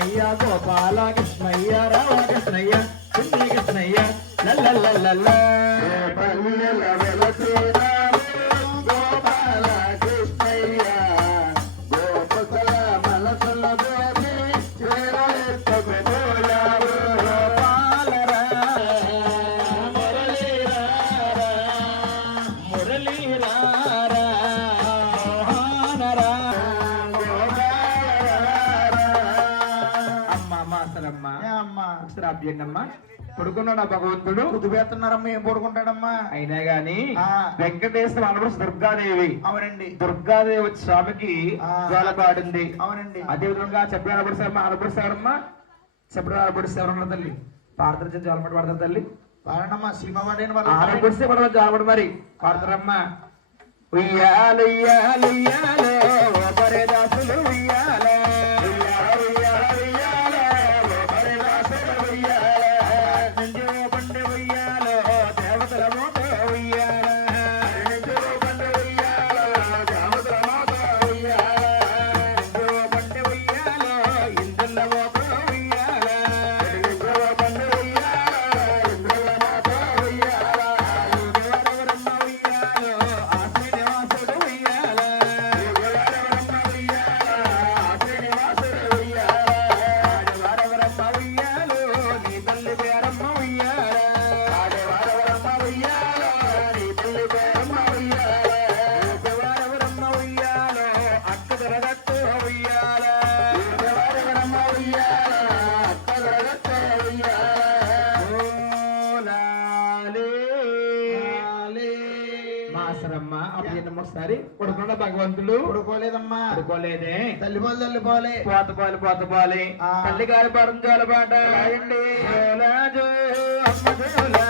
కృష్ణయ్య గోపాల కృష్ణయ్య రామ కృష్ణయ్య చిన్న కృష్ణయ్య లల్ల సాధ్యం అమ్మా పడుకున్నాడు ఆ భగవంతుడు? ఉదిపేస్తున్నారమ్మా ఏం పడుకుంటాడమ్మా? అయినా గాని వెంకటేశ్వర అనబడి దుర్గాదేవి. అవునండి. దుర్గాదేవి వచ్చి స్వామికి పాడింది. అవునండి. అదే విధంగా చెప్పిన అనబడిస్తారమ్మా అనబడిస్తారమ్మా చెప్పిన అనబడిస్తారమ్మ తల్లి. పాడతారు జోలమట పడతారు తల్లి. పాడనమ్మా శ్రీమాడైన వాళ్ళు ఆడబడిస్తే పడవ జోలమట మరి. పాడతారమ్మా. ఉయ్యాలయ్యాలయ్యాలి పుట్టిండు పుడుకోలేదమ్మా. పుడుకోలేదే. తల్లి పోలు తల్లి పోలే పోత పోలి పోత పోలి. తల్లి గారి పరం జోలపాట రాయండి. అమ్మ జోలా.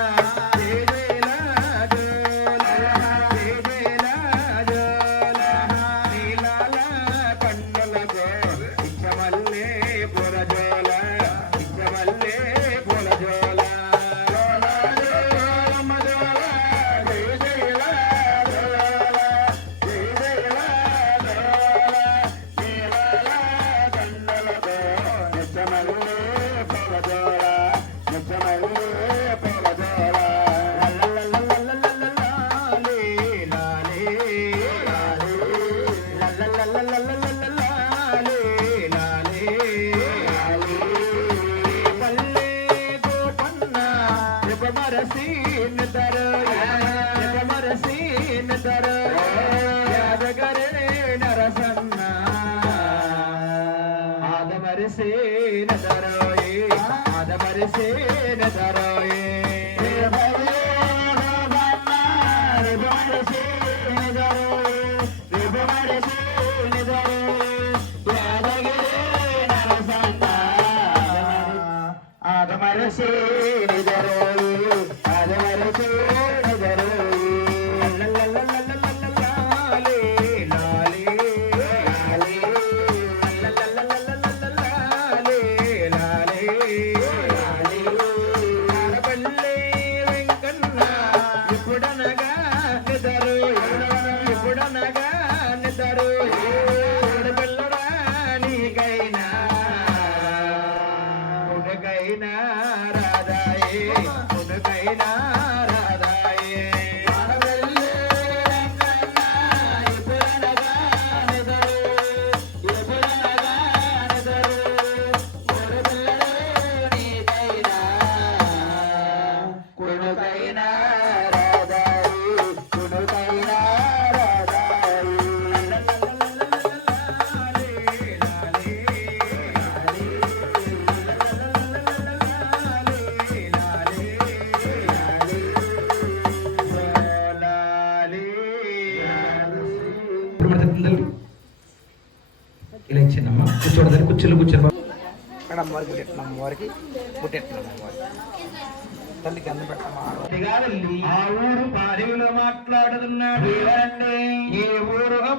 Jesús.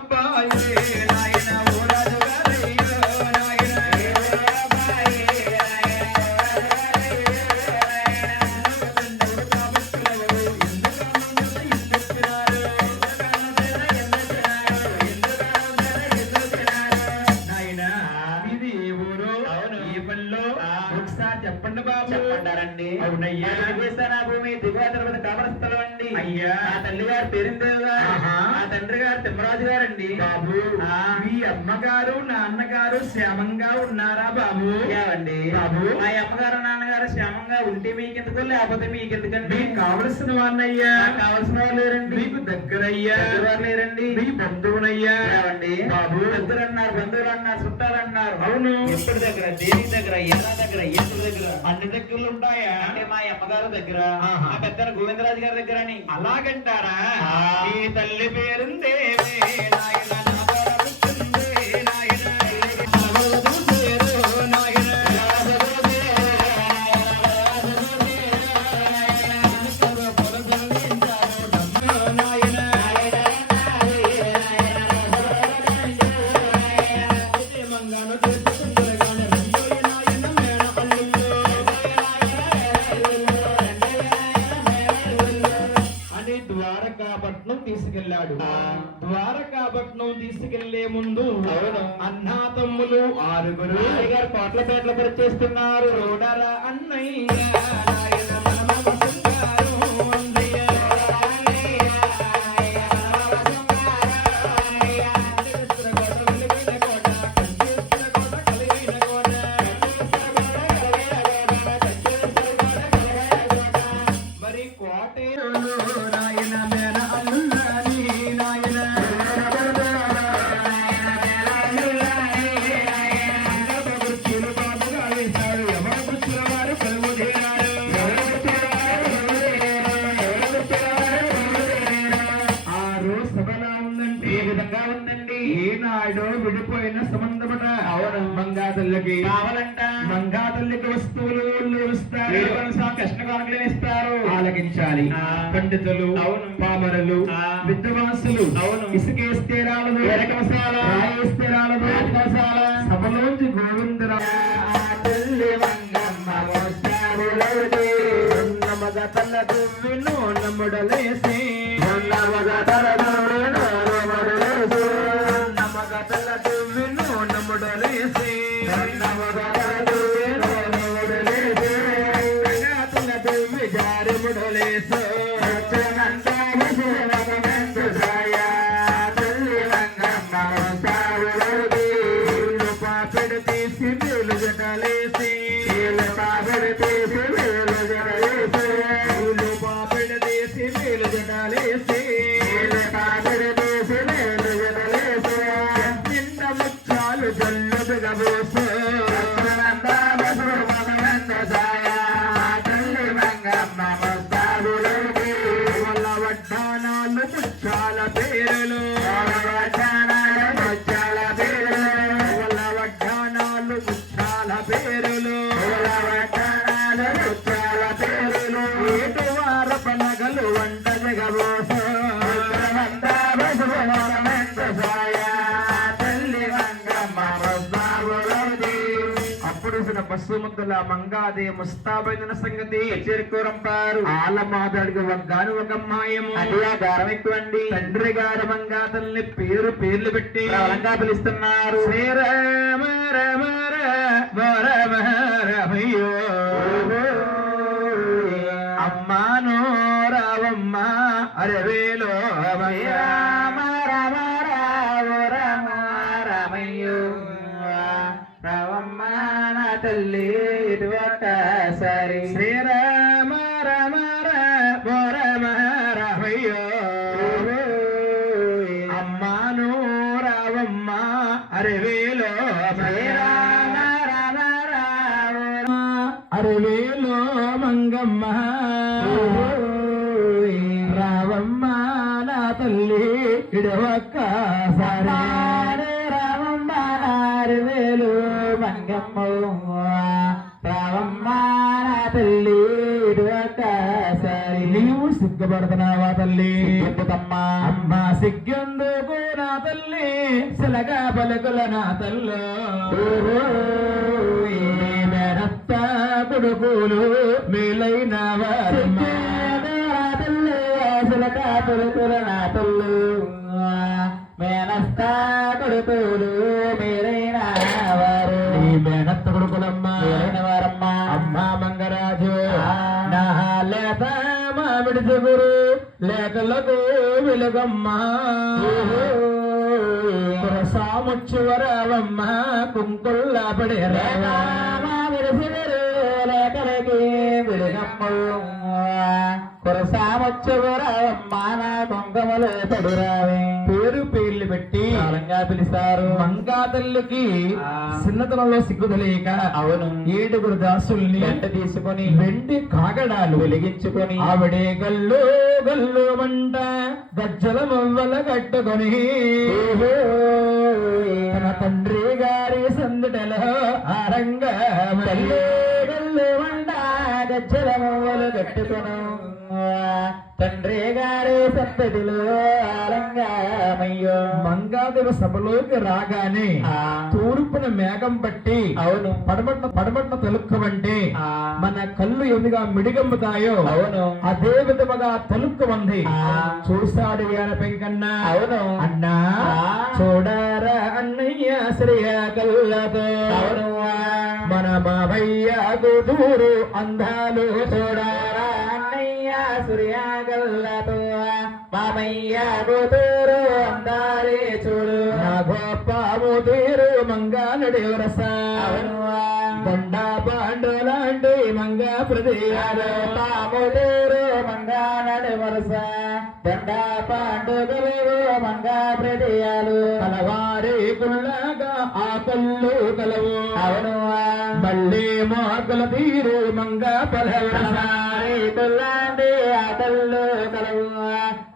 அப்பா అమ్మగారు నాన్నగారు క్షేమంగా ఉన్నారా బాబు? ఏమండి బాబు? మా అమ్మగారు నాన్నగారు క్షేమంగా ఉంటే మీకెందుకు? లేకపోతే మీకెందుకండి? మీకు కావలసిన వాడినయ్యా కావలసిన వాళ్ళు లేరండి. మీకు దగ్గరయ్యా? లేరండి. మీ బంధువునయ్యా? ఏమండి బాబు? ఇద్దరు అన్నారు బంధువులు అన్నారు చుట్టాలు అన్నారు అవును. ఎప్పటి దగ్గర? దేని దగ్గర? ఎలా దగ్గర? ఎప్పుడు దగ్గర? అన్ని దగ్గరలు ఉంటాయా? అంటే మా అమ్మగారు దగ్గర మా పెద్ద గోవిందరాజు గారి దగ్గర అని. అలాగంటారా? ఈ తల్లి పేరుందేవే నాయన గారు కోట్ల పేట్ల పరిచేస్తున్నారు రోడరా అన్నయ్య. కావాలంట. మంగాతల్లికి వస్తువులు ఇస్తారు. కృష్ణ కానుకలు ఇస్తారు. ఆలకించాలి. పండితులు అవును. పామరులు విద్వాంసులు అవును. ఇసుకేస్తే రాలదు ఎరకమసాల రాయేస్తే రాలదు ఎరకమసాల సభలోంచి గోవిందరావు నమ్ముడలేసి. నమగ తల దువ్విను పశుముద్దుల మంగాదే ముస్తాబైన సంగతి చేరుకోరంపారు. ఆలమాదడికి వగ్గాను ఒక మాయము అదిగా గారం ఎక్కువండి. తండ్రి గారు మంగా తల్లి పేరు పేర్లు పెట్టి బలంగా పిలుస్తున్నారు. శ్రీరామ రమ రమ రమయ్యో అమ్మాను రావమ్మ. అరవేలో రామ తల్లి ఇటు ఒక్కసారి శ్రీరామ తల్లి ఇడవక్కసారి నీవు సిగ్గుపడుతున్నావా తల్లి? సిగ్గుతమ్మా అమ్మ సిగ్గెందుకు నా తల్లి సిలగా పలుకుల నా తల్లు. మేనత్త కొడుకులు మేలైన మేనత్త కొడుకులు మేలైన వారు మేనత్త కొడుకులమ్మ అమ్మ మంగరాజు లేత మామిడి చెగురు లేకలకు వెలుగమ్మ. సాముచ్చువరవమ్మ కుంకుళ్ళ పడి లేకలకి వెలుగమ్మ. కురసామొచ్చువరవమ్మ నా కుంకుమలు పడురావే. పేరు పేర్లు పెట్టి పిలుస్తారు. మంగా తల్లికి చిన్నతనంలో సిగ్గు తెలియక అవును. ఏడుగురు దాసుల్ని వెంట తీసుకొని వెండి కాగడాలు వెలిగించుకొని ఆవిడే గల్లు గల్లు మంట గజ్జల మొవ్వల కట్టుకొని తన తండ్రి గారి సందుటలో ఆరంగ గల్లు గల్లు మంట గజ్జల మొవ్వలు కట్టుకొను. తండ్రి గారి సంతతిలో ఆరంగమయ్యో మంగాదేవ సభలోకి రాగానే తూర్పున మేఘం పట్టి అవును. పడమట్న పడమట్న తలుక్కమంటే మన కళ్ళు ఎదుగా మిడిగమ్ముతాయో అవును. అదే విధముగా తలుక్కమంది చూశాడు వీర పెంకన్న. అవును. అన్నా చూడరా అన్నయ్య శ్రేయ కళ్ళతో అవును. మన మావయ్య కూతురు అందాలు చూడారా. అన్నయ్య సూర్యాగల్లతో మామయ్య కూతురు అందాలే చూడు. నా గొప్ప ముతీరు మంగానుడి వరస దండ పాండు లాంటి మంగ ప్రదేయాలు. తాముతీరు మంగానడి వరస దండ పాండు గలవు మంగ ప్రదేయాలు. కలవారి కుళ్ళగా ఆ కళ్ళు కలవు. అవును. మళ్ళీ మోకల తీరు మంగ ఆ కళ్ళు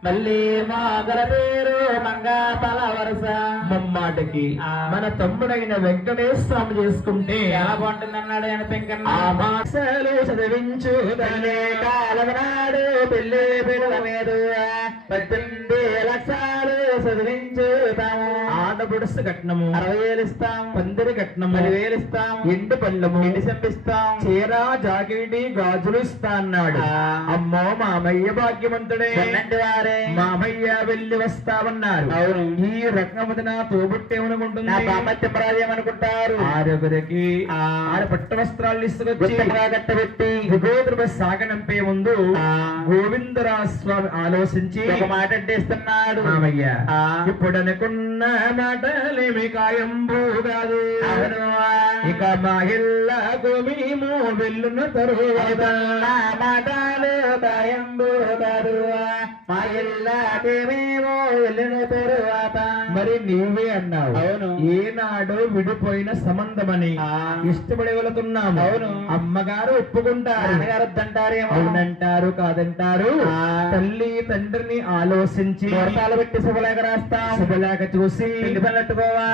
మళ్ళీ మోకల తీరు మంగ పల వరస మమ్మాటికి మన తమ్ముడైన వెంకటేశ్వర స్వామి చేసుకుంటే ఎలా బాగుంటుందన్నాడు ఆయన పెంకన్న? ఆ మాసాలు చదివించు తల్లి కాలం నాడు పెళ్ళి పిల్లల మీద పద్దెనిమిది లక్షలు చదివించుతాము ఆడబుడుసు కట్నము అరవై వేలు ఇస్తాం పందిరి కట్నం పది వేలు ఇస్తాం ఎండు పళ్ళము ఎండి సంపిస్తాం చీర జాకెటి గాజులు ఇస్తా అన్నాడు. అమ్మో మామయ్య భాగ్యవంతుడే. వారే. మామయ్య వెళ్ళి వస్తామన్నారు అవును. ఈ రకముదిన తోబుట్టేమనుకుంటుంది నా బామత్యం అనుకుంటారు. ఆరుగురికి ఆడ పట్టు వస్త్రాలు ఇసుకొచ్చి కట్టబెట్టి విగోద్రుప సాగనంపే ముందు గోవిందరా స్వామి ఆలోచించి ఒక మాట అడ్డేస్తున్నాడు మామయ్య. ఇప్పుడు అనుకున్న మాటలేమి కాయంబు కాదు ఇక మా ఇళ్ళకు మేము వెళ్ళున్న తరువాత. మాటలు కాదు మా ఇళ్ళకి మేము వెళ్ళిన తరువాత. మరి నీవే అన్నావు. అవును. ఏనాడు విడిపోయిన సంబంధమని ఇష్టపడి వెళుతున్నాము. అవును. అమ్మగారు ఒప్పుకుంటారు. వద్దంటారేమో అవునంటారు కాదంటారు. తల్లి తండ్రిని ఆలోచించి వర్తాలు పెట్టి శుభలేఖ రాస్తాం. శుభలేఖ చూసి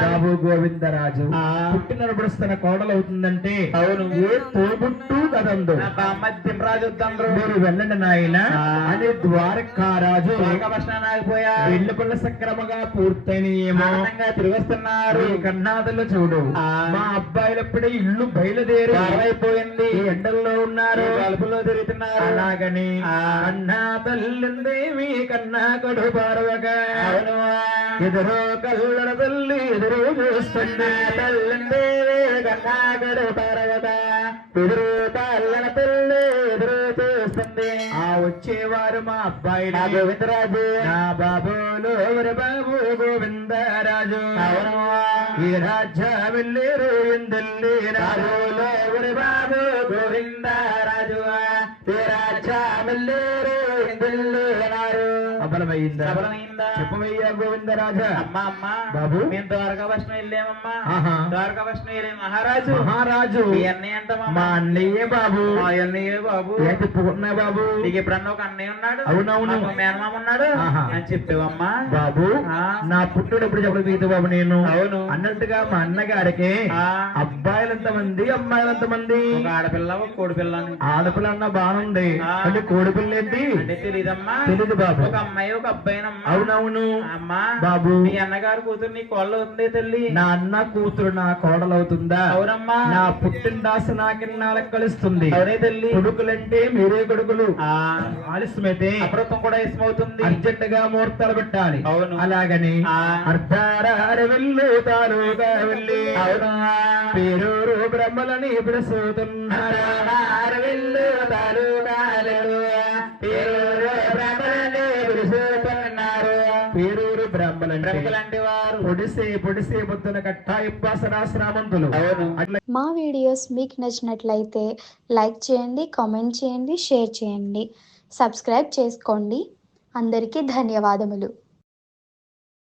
బాబు గోవిందరాజు పుట్టినప్పుడు కోడలు అవుతుందంటే అవును. ఏ తోబుట్టు కదందు రాజు. మీరు వెళ్ళండి నాయన. అని ద్వారకారాజు ద్వారకాపట్నం ఆగిపోయా. పెళ్ళి పనులు సక్రమంగా పూర్తయినాయేమో ఆనందంగా తిరిగి వస్తున్నారు ఈ కన్నాదులు చూడు. మా అబ్బాయిలప్పుడే ఇల్లు బయలుదేరి అయిపోయింది ఎండల్లో ఉన్నారు కలుపులో తిరుగుతున్నారు అలాగని ఆ. కన్నా తల్లిందేమి కన్నా కడు పారవగా ఎదురో కల్లడ తల్లి ఎదురు చూస్తుంది తల్లిందేవి కన్నాగడు పర్వత ఎదురు తల్లన తల్లి ఎదురు చూస్తుంది ఆ వచ్చేవారు మా అబ్బాయి నా గోవిందరాజు నా బాబులు ఎవరి బాబు గోవిందరాజు అవును ఈ రాజ్య వెళ్ళేరు ఎందెల్లి రాజులో ఎవరి సఫలమైందా చెప్పమయ్యా గోవిందరాజా. అమ్మ అమ్మ బాబు. మేము ద్వారకా భక్షణం వెళ్ళామమ్మా. ద్వారకా భక్షణం వెళ్ళే. మహారాజు. మహారాజు. మీ అన్నయ్య అంటమ్మా మా అన్నయ్యే బాబు. మా అన్నయ్య బాబు. ఏ తిప్పుకున్నా బాబు? నీకు ఎప్పుడన్నా ఒక అన్నయ్య ఉన్నాడు? అవునవును. మేనమామ ఉన్నాడు. అని చెప్పేవమ్మా. బాబు. నా పుట్టుడు ఎప్పుడు చెప్పలేదు బాబు నేను. అవును. అన్నట్టుగా మా అన్నగారికి ఆ. అబ్బాయిలు ఎంతమంది అమ్మాయిలు ఎంతమంది ఒక ఆడపిల్ల ఒక కోడి పిల్ల అని. ఆడపిల్ల అన్న బాగుంది. అంటే కోడి పిల్ల ఏంటి? అంటే తెలీదమ్మా. తెలీదు బాబు. ఒక అమ్మాయి ఒక అబ్బాయినమ్మా. అవునవును అమ్మా బాబు మీ అన్నగారు కూతురు నీ కోళ్ళు ఉంది తల్లి? నా అన్న కూతురు నా కోడలవుతుందా? అవునమ్మా. నా పుట్టిందాస నాకిన్నాళ్ళకి కలుస్తుంది. అవునే తల్లి. కొడుకులంటే మీరే కొడుకులు. ఆలస్యమైతే అమృతం కూడా ఇష్టమవుతుంది అర్జెంట్గా ముహూర్తాలు పెట్టాలి. అవును. అలాగని ఆ. అర్ధారార వెళ్ళు తాలుగా వెళ్ళి. అవును? పేరూరు బ్రహ్మలని పిలుస్తున్నారు వెళ్ళు. పేరూరు పొడిసే పొడిసే మా వీడియోస్ మీకు నచ్చినట్లయితే లైక్ చేయండి కామెంట్ చేయండి షేర్ చేయండి. సబ్స్క్రైబ్ చేసుకోండి. అందరికీ ధన్యవాదములు.